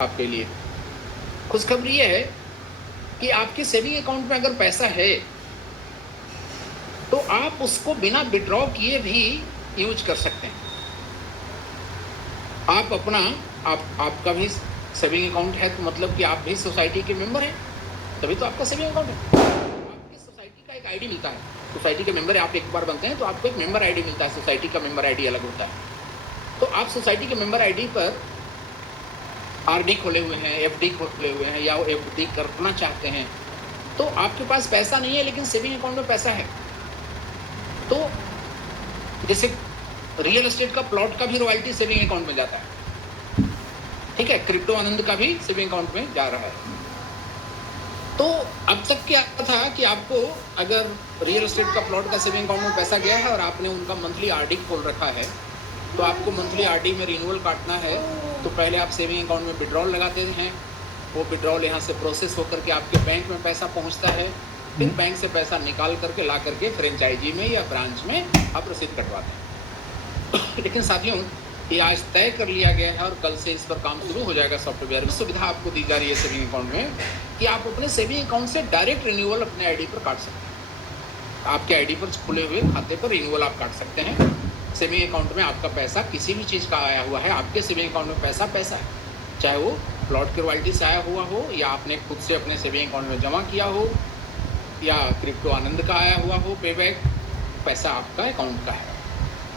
आपके लिए खुशखबरी ये है कि आपके सेविंग अकाउंट में अगर पैसा है तो आप उसको बिना विड्रॉ किए भी यूज कर सकते हैं। आप अपना आपका भी सेविंग अकाउंट है तो मतलब कि आप भी सोसाइटी के मेंबर हैं, तभी तो आपका सेविंग अकाउंट है। आपकी सोसाइटी का एक आईडी मिलता है, सोसाइटी के मेंबर आप एक बार बनते हैं तो आपको एक मेंबर आईडी मिलता है, सोसाइटी का मेंबर आईडी अलग होता है। तो आप सोसाइटी के मेंबर आईडी पर आरडी खोले हुए हैं, एफडी खोले हुए हैं या एफडी करना चाहते हैं, तो आपके पास पैसा नहीं है लेकिन सेविंग अकाउंट में पैसा है। तो जैसे रियल एस्टेट का प्लॉट का भी रॉयल्टी सेविंग अकाउंट में जाता है, ठीक है, क्रिप्टो आनंद का भी सेविंग अकाउंट में जा रहा है। तो अब तक क्या था कि आपको अगर रियल एस्टेट का प्लॉट का सेविंग अकाउंट में पैसा गया है और आपने उनका मंथली आरडी खोल रखा है, तो आपको मंथली आरडी में रिन्यूअल काटना है तो पहले आप सेविंग अकाउंट में विड्रॉल लगाते हैं, वो विड्रॉल यहाँ से प्रोसेस होकर के आपके बैंक में पैसा पहुँचता है, फिर बैंक से पैसा निकाल करके ला करके फ्रेंचाइजी में या ब्रांच में आप रसीद कटवाते हैं। लेकिन साथियों, ये आज तय कर लिया गया है और कल से इस पर काम शुरू हो जाएगा। सॉफ्टवेयर में सुविधा आपको दी जा रही है सेविंग अकाउंट में कि आप अपने सेविंग अकाउंट से डायरेक्ट रिन्यूअल अपने आईडी पर काट सकते हैं। आपके आईडी पर खुले हुए खाते पर रिन्यूअल आप काट सकते हैं। सेविंग अकाउंट में आपका पैसा किसी भी चीज़ का आया हुआ है, आपके सेविंग अकाउंट में पैसा है, चाहे वो प्लॉट की रॉयल्टी से आया हुआ हो या आपने खुद से अपने सेविंग अकाउंट में जमा किया हो या क्रिप्टो आनंद का आया हुआ हो पेबैक, पैसा आपका अकाउंट का है।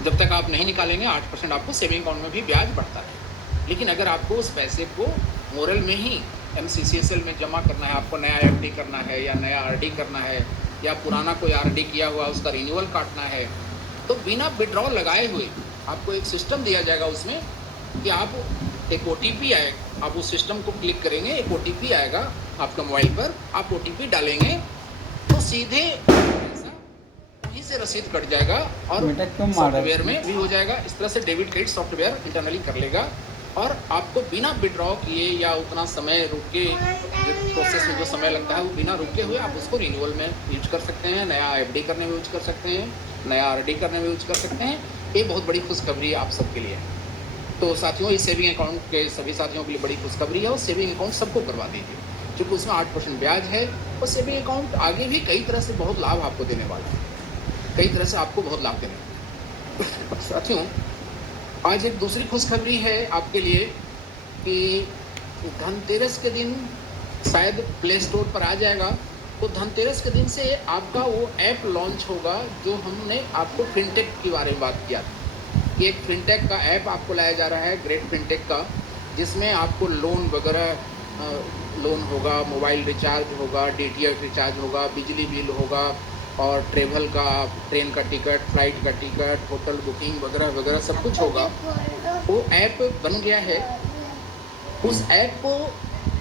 जब तक आप नहीं निकालेंगे 8% आपको सेविंग अकाउंट में भी ब्याज बढ़ता है। लेकिन अगर आपको उस पैसे को मोरल में ही MCCSL में जमा करना है, आपको नया FD करना है या नया RD करना है या पुराना कोई RD किया हुआ उसका रिन्यूअल काटना है, तो बिना विड्रॉ लगाए हुए आपको एक सिस्टम दिया जाएगा उसमें कि आप एक OTP आए, आप उस सिस्टम को क्लिक करेंगे, एक OTP आएगा आपका मोबाइल पर, आप OTP डालेंगे तो सीधे पैसा वहीं से रसीद कट जाएगा और सॉफ्टवेयर में भी हो जाएगा। इस तरह से डेबिट क्रेडिट सॉफ्टवेयर इंटरनली कर लेगा और आपको बिना विड्रॉ किए या उतना समय रुक के प्रोसेस में जो समय लगता है वो बिना रुके हुए आप उसको रिन्यूअल में यूज कर सकते हैं, नया FD करने में यूज कर सकते हैं, नया RD करने में यूज कर सकते हैं। ये बहुत बड़ी खुशखबरी आप सबके लिए है। तो साथियों, इस सेविंग अकाउंट के सभी साथियों के लिए बड़ी खुशखबरी है और सेविंग अकाउंट सबको करवा दीजिए क्योंकि उसमें 8% ब्याज है और सेविंग अकाउंट आगे भी कई तरह से बहुत लाभ आपको देने वाला है, कई तरह से आपको बहुत लाभ देने वाला है। साथियों, आज एक दूसरी खुशखबरी है आपके लिए कि धनतेरस के दिन शायद प्ले स्टोर पर आ जाएगा, तो धनतेरस के दिन से आपका वो ऐप लॉन्च होगा जो हमने आपको फिनटेक के बारे में बात किया था कि एक फिनटेक का ऐप आपको लाया जा रहा है, ग्रेट फिनटेक का, जिसमें आपको लोन वगैरह लोन होगा, मोबाइल रिचार्ज होगा, DTH रिचार्ज होगा, बिजली बिल होगा और ट्रेवल का, ट्रेन का टिकट, फ्लाइट का टिकट, होटल बुकिंग वगैरह वगैरह सब कुछ होगा। वो ऐप बन गया है। उस ऐप को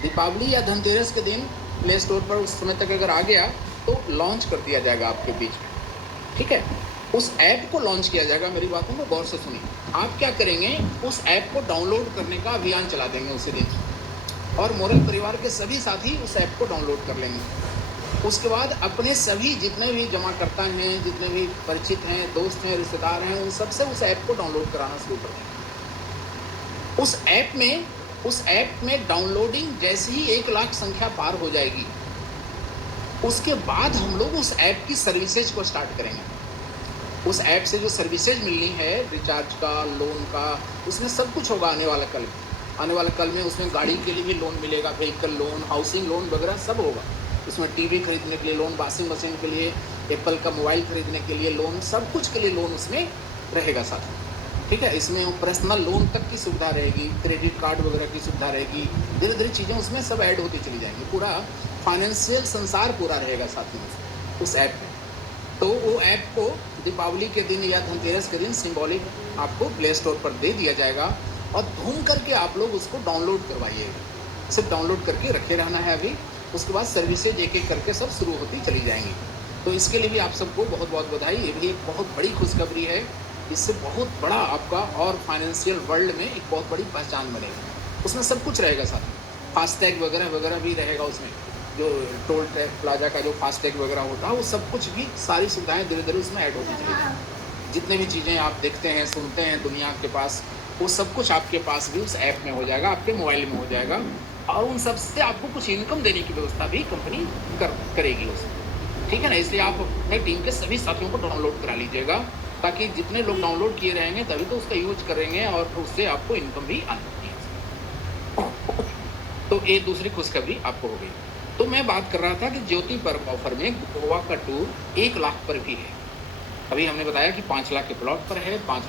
दीपावली या धनतेरस के दिन प्ले स्टोर पर उस समय तक अगर आ गया तो लॉन्च कर दिया जाएगा आपके बीच में, ठीक है। उस ऐप को लॉन्च किया जाएगा, मेरी बातों को गौर से सुनिए। आप क्या करेंगे, उस ऐप को डाउनलोड करने का अभियान चला देंगे उसी दिन और मोरल परिवार के सभी साथी उस ऐप को डाउनलोड कर लेंगे। उसके बाद अपने सभी जितने भी जमाकर्ता हैं, जितने भी परिचित हैं, दोस्त हैं, रिश्तेदार हैं, उन सबसे उस ऐप को डाउनलोड कराना शुरू कर देंगे। उस ऐप में डाउनलोडिंग जैसे ही 1 लाख संख्या पार हो जाएगी, उसके बाद हम लोग उस ऐप की सर्विसेज को स्टार्ट करेंगे। उस ऐप से जो सर्विसेज मिलनी है, रिचार्ज का, लोन का, उसमें सब कुछ होगा। आने वाला कल में उसमें गाड़ी के लिए भी लोन मिलेगा, व्हीकल लोन, हाउसिंग लोन वगैरह सब होगा। इसमें टीवी खरीदने के लिए लोन, वॉशिंग मशीन के लिए, एप्पल का मोबाइल खरीदने के लिए लोन, सब कुछ के लिए लोन उसमें रहेगा साथ में, ठीक है। इसमें पर्सनल लोन तक की सुविधा रहेगी, क्रेडिट कार्ड वगैरह की सुविधा रहेगी। धीरे धीरे चीज़ें उसमें सब ऐड होती चली जाएंगी। पूरा फाइनेंशियल संसार पूरा रहेगा साथ में उस ऐप में। तो वो ऐप को दीपावली के दिन या धनतेरस के दिन सिंबॉलिक आपको प्ले स्टोर पर दे दिया जाएगा और धूम करके आप लोग उसको डाउनलोड करवाइएगा। सिर्फ डाउनलोड करके रखे रहना है अभी, उसके बाद सर्विसेज एक एक करके सब शुरू होती चली जाएंगी। तो इसके लिए भी आप सबको बहुत बहुत बधाई। ये भी एक बहुत बड़ी खुशखबरी है। इससे बहुत बड़ा आपका और फाइनेंशियल वर्ल्ड में एक बहुत बड़ी पहचान बनेगी। उसमें सब कुछ रहेगा साथ में, फास्टैग वगैरह वगैरह भी रहेगा उसमें, जो टोल प्लाजा का जो फास्टैग वगैरह होता है वो सब कुछ भी, सारी सुविधाएं धीरे धीरे उसमें ऐड होती चली जाएंगी। जितने भी चीज़ें आप देखते हैं, सुनते हैं दुनिया के पास वो सब कुछ आपके पास भी उस ऐप में हो जाएगा, आपके मोबाइल में हो जाएगा, और उन सब से आपको कुछ इनकम देने की व्यवस्था भी कंपनी करेगी उसमें, ठीक है ना। इसलिए आप अपने टीम के सभी साथियों को डाउनलोड करा लीजिएगा, ताकि जितने लोग डाउनलोड किए रहेंगे तभी तो उसका यूज करेंगे और उससे आपको इनकम भी आनी है। तो ये दूसरी खुशखबरी आपको हो गई। तो मैं बात कर रहा था कि ज्योति पर्व ऑफर में गोवा का टूर 1 लाख पर भी है। अभी हमने बताया कि 5 लाख के प्लॉट पर है, 5